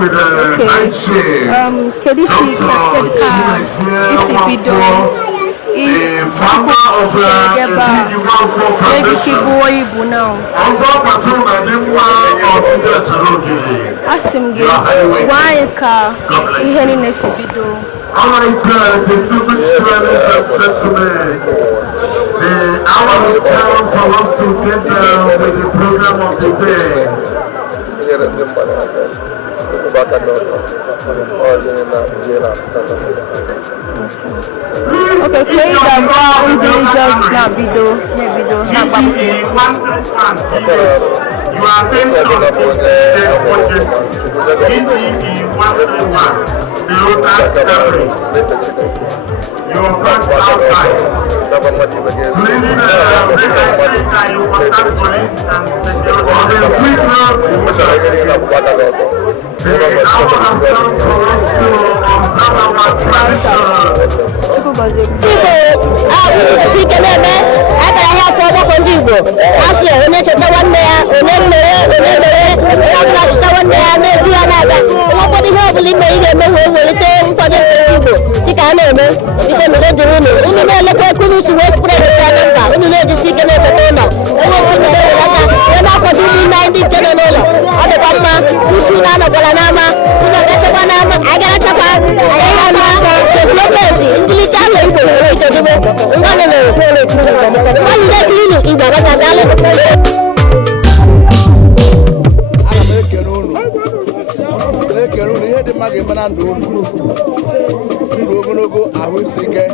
with the high chief. The founder of the Individual Foundation. Also, Patuna Dimwa of the Cherokee. All right, distinguished ladies and gentlemen, the hour has come for us to get down with the program of the day. Okay, play the brown just not video. GTE 131. Your attention is the budget. GTE 131. The local gallery. Your front outside. Please, you contact police and security. On the quick notes, the hour has come for us to observe our tradition. Ogologo ahụ isi ike